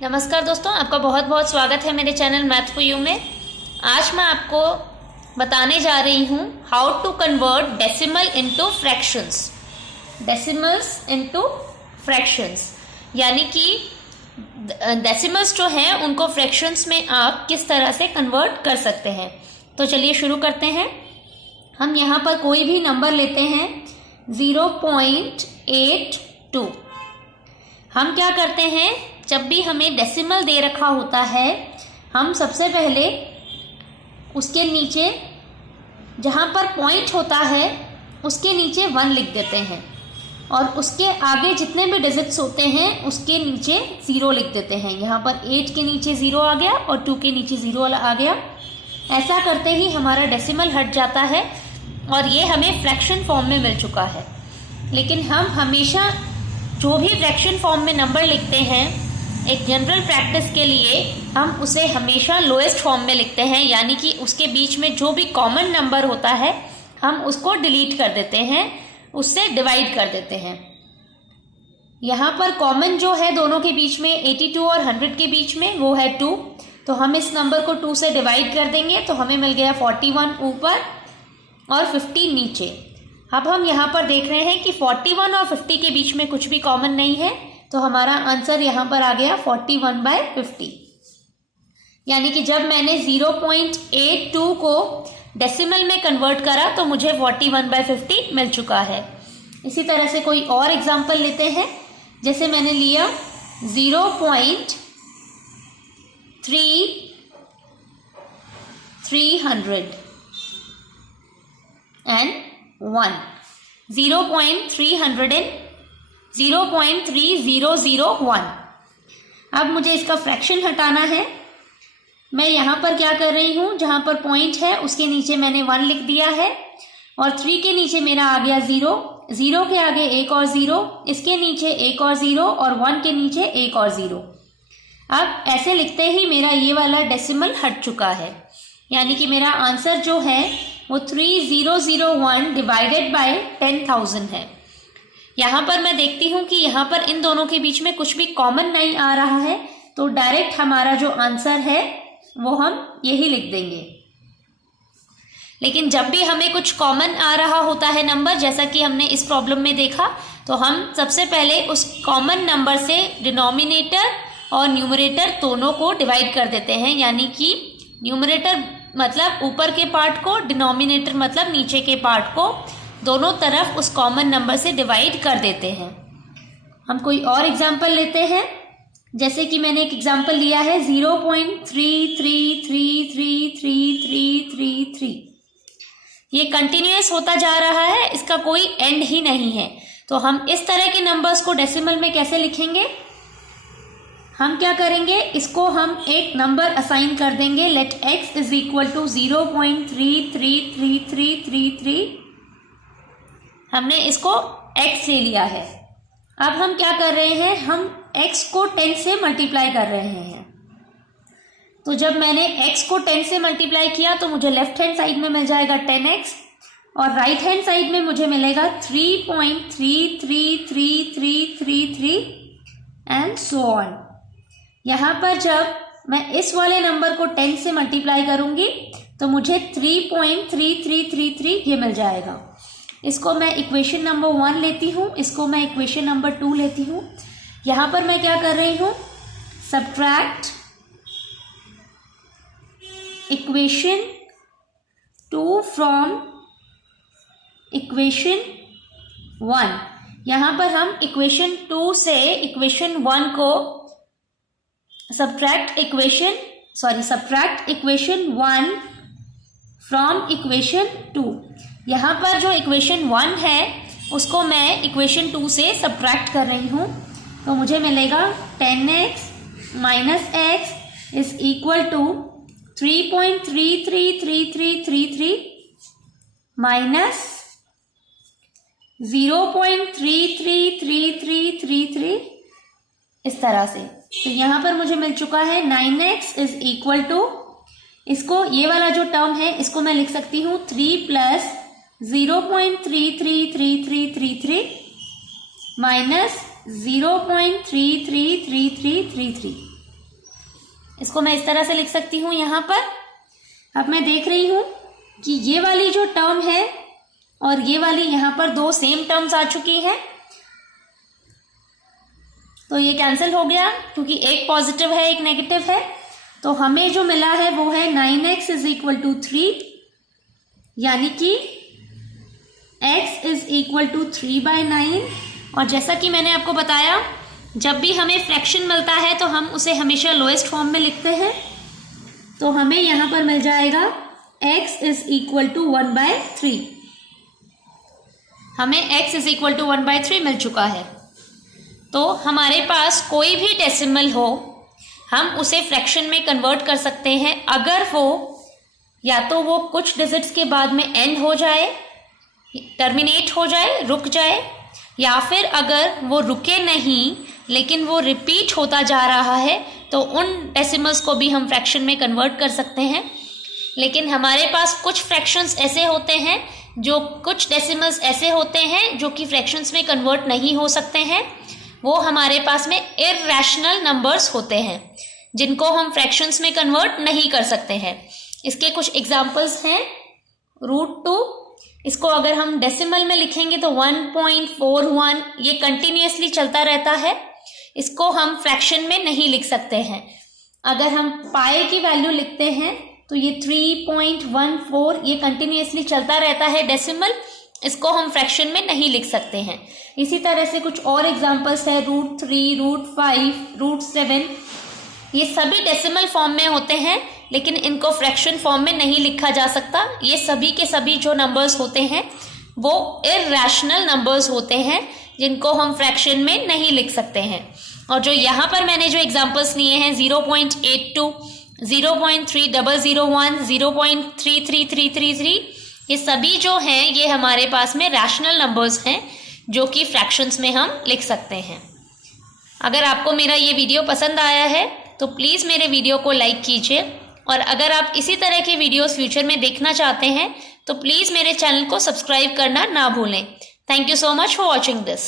नमस्कार दोस्तों, आपका बहुत बहुत स्वागत है मेरे चैनल मैथ फॉर यू में। आज मैं आपको बताने जा रही हूँ how to convert decimal into fractions. Decimals into fractions यानी कि डेसिमल्स जो हैं उनको फ्रैक्शंस में आप किस तरह से कन्वर्ट कर सकते हैं। तो चलिए शुरू करते हैं। हम यहाँ पर कोई भी नंबर लेते हैं 0.82। हम क्या करते हैं, जब भी हमें डेसिमल दे रखा होता है हम सबसे पहले उसके नीचे जहाँ पर पॉइंट होता है उसके नीचे 1 लिख देते हैं और उसके आगे जितने भी डिजिट्स होते हैं उसके नीचे 0 लिख देते हैं। यहाँ पर 8 के नीचे 0 आ गया और 2 के नीचे 0 आ गया। ऐसा करते ही हमारा डेसिमल हट जाता है और ये हमें फ्रैक्शन फॉर्म में मिल चुका है। लेकिन हम हमेशा जो भी फ्रैक्शन फॉर्म में नंबर लिखते हैं, एक जनरल प्रैक्टिस के लिए हम उसे हमेशा लोएस्ट फॉर्म में लिखते हैं, यानी कि उसके बीच में जो भी कॉमन नंबर होता है हम उसको डिलीट कर देते हैं, उससे डिवाइड कर देते हैं। यहाँ पर कॉमन जो है दोनों के बीच में 82 और 100 के बीच में वो है 2, तो हम इस नंबर को 2 से डिवाइड कर देंगे तो हमें मिल गया 41 ऊपर और 50 नीचे। अब हम यहाँ पर देख रहे हैं कि 41 और 50 के बीच में कुछ भी कॉमन नहीं है, तो हमारा आंसर यहाँ पर आ गया 41/50। यानी कि जब मैंने 0.82 को डेसिमल में कन्वर्ट करा तो मुझे 41/50 मिल चुका है। इसी तरह से कोई और एग्जांपल लेते हैं। जैसे मैंने लिया 0.300 and 1, 0.3001। अब मुझे इसका फ्रैक्शन हटाना है। मैं यहाँ पर क्या कर रही हूँ, जहाँ पर पॉइंट है उसके नीचे मैंने 1 लिख दिया है और 3 के नीचे मेरा आ गया 0, 0 के आगे एक और 0, इसके नीचे एक और 0 और 1 के नीचे एक और 0। अब ऐसे लिखते ही मेरा ये वाला डेसिमल हट चुका है, यानी कि मेरा आंसर जो है वो 3001 डिवाइडेड बाय 10,000 है। यहाँ पर मैं देखती हूँ कि यहाँ पर इन दोनों के बीच में कुछ भी कॉमन नहीं आ रहा है, तो डायरेक्ट हमारा जो आंसर है वो हम यही लिख देंगे। लेकिन जब भी हमें कुछ कॉमन आ रहा होता है नंबर, जैसा कि हमने इस प्रॉब्लम में देखा, तो हम सबसे पहले उस कॉमन नंबर से डिनोमिनेटर और न्यूमरेटर दोनों को डिवाइड कर देते हैं। यानी कि न्यूमरेटर मतलब ऊपर के पार्ट को, डिनोमिनेटर मतलब नीचे के पार्ट को, दोनों तरफ उस कॉमन नंबर से डिवाइड कर देते हैं। हम कोई और एग्जांपल लेते हैं। जैसे कि मैंने एक एग्जांपल लिया है 0.33333333। ये कंटिन्यूअस होता जा रहा है, इसका कोई एंड ही नहीं है। तो हम इस तरह के नंबर्स को डेसिमल में कैसे लिखेंगे, हम क्या करेंगे, इसको हम एक नंबर असाइन कर देंगे। Let x is equal to 0.333333। हमने इसको x ले लिया है। अब हम क्या कर रहे हैं, हम x को 10 से मल्टीप्लाई कर रहे हैं। तो जब मैंने x को 10 से मल्टीप्लाई किया तो मुझे लेफ्ट हैंड साइड में मिल जाएगा 10x और राइट हैंड साइड में मुझे मिलेगा 3.333333 एंड सो ऑन। यहाँ पर जब मैं इस वाले नंबर को 10 से मल्टीप्लाई करूंगी तो मुझे 3.3333 ये मिल जाएगा। इसको मैं इक्वेशन नंबर 1 लेती हूँ, इसको मैं इक्वेशन नंबर 2 लेती हूँ। यहाँ पर मैं क्या कर रही हूँ, सब्ट्रैक्ट इक्वेशन 2 फ्रॉम इक्वेशन 1। यहाँ पर हम इक्वेशन 2 से इक्वेशन 1 को सब्ट्रैक्ट इक्वेशन 1 फ्रॉम इक्वेशन 2। यहाँ पर जो इक्वेशन 1 है उसको मैं इक्वेशन 2 से सब्ट्रैक्ट कर रही हूँ, तो मुझे मिलेगा 10x minus x is equal to 3.333333 minus 0.333333 इस तरह से। तो यहाँ पर मुझे मिल चुका है 9x इज इक्वल टू, इसको ये वाला जो टर्म है इसको मैं लिख सकती हूँ 3 प्लस 0.333333 माइनस 0.333333। इसको मैं इस तरह से लिख सकती हूँ यहाँ पर। अब मैं देख रही हूँ कि ये वाली जो टर्म है और ये वाली यहाँ पर दो सेम टर्म्स आ चुकी है, तो ये कैंसिल हो गया क्योंकि एक पॉजिटिव है एक नेगेटिव है। तो हमें जो मिला है वो है 9x इज इक्वल टू 3, यानी कि x इज इक्वल टू 3/9। और जैसा कि मैंने आपको बताया, जब भी हमें फ्रैक्शन मिलता है तो हम उसे हमेशा लोएस्ट फॉर्म में लिखते हैं। तो हमें यहाँ पर मिल जाएगा x इज इक्वल टू 1/3। हमें x इज इक्वल टू 1/3 मिल चुका है। तो हमारे पास कोई भी डेसिमल हो, हम उसे फ्रैक्शन में कन्वर्ट कर सकते हैं अगर वो या तो वो कुछ डिजिट्स के बाद में एंड हो जाए, टर्मिनेट हो जाए, रुक जाए, या फिर अगर वो रुके नहीं लेकिन वो रिपीट होता जा रहा है, तो उन डेसिमल्स को भी हम फ्रैक्शन में कन्वर्ट कर सकते हैं। लेकिन हमारे पास कुछ फ्रैक्शंस ऐसे होते हैं, जो कुछ डेसिमल्स ऐसे होते हैं जो कि फ्रैक्शंस में कन्वर्ट नहीं हो सकते हैं। वो हमारे पास में इरैशनल नंबर्स होते हैं जिनको हम फ्रैक्शंस में कन्वर्ट नहीं कर सकते हैं। इसके कुछ एग्जांपल्स हैं। √2, इसको अगर हम डेसिमल में लिखेंगे तो 1.41, ये कंटिन्यूअसली चलता रहता है, इसको हम फ्रैक्शन में नहीं लिख सकते हैं। अगर हम पाई की वैल्यू लिखते हैं तो ये 3.14, ये कंटिन्यूअसली चलता रहता है डेसिमल, इसको हम फ्रैक्शन में नहीं लिख सकते हैं। इसी तरह से कुछ और एग्जांपल्स है, √3, √5, √7, ये सभी डेसिमल फॉर्म में होते हैं लेकिन इनको फ्रैक्शन फॉर्म में नहीं लिखा जा सकता। ये सभी के सभी जो नंबर्स होते हैं वो इरैशनल नंबर्स होते हैं जिनको हम फ्रैक्शन में नहीं लिख सकते हैं। और जो यहाँ पर मैंने जो एग्जांपल्स लिए हैं 0.82, 0.3001, 0.33333, ये सभी जो हैं ये हमारे पास में रैशनल नंबर्स हैं जो कि फ्रैक्शंस में हम लिख सकते हैं। अगर आपको मेरा ये वीडियो पसंद आया है तो प्लीज़ मेरे वीडियो को लाइक कीजिए, और अगर आप इसी तरह के वीडियोस फ्यूचर में देखना चाहते हैं तो प्लीज़ मेरे चैनल को सब्सक्राइब करना ना भूलें। Thank you so much for watching this.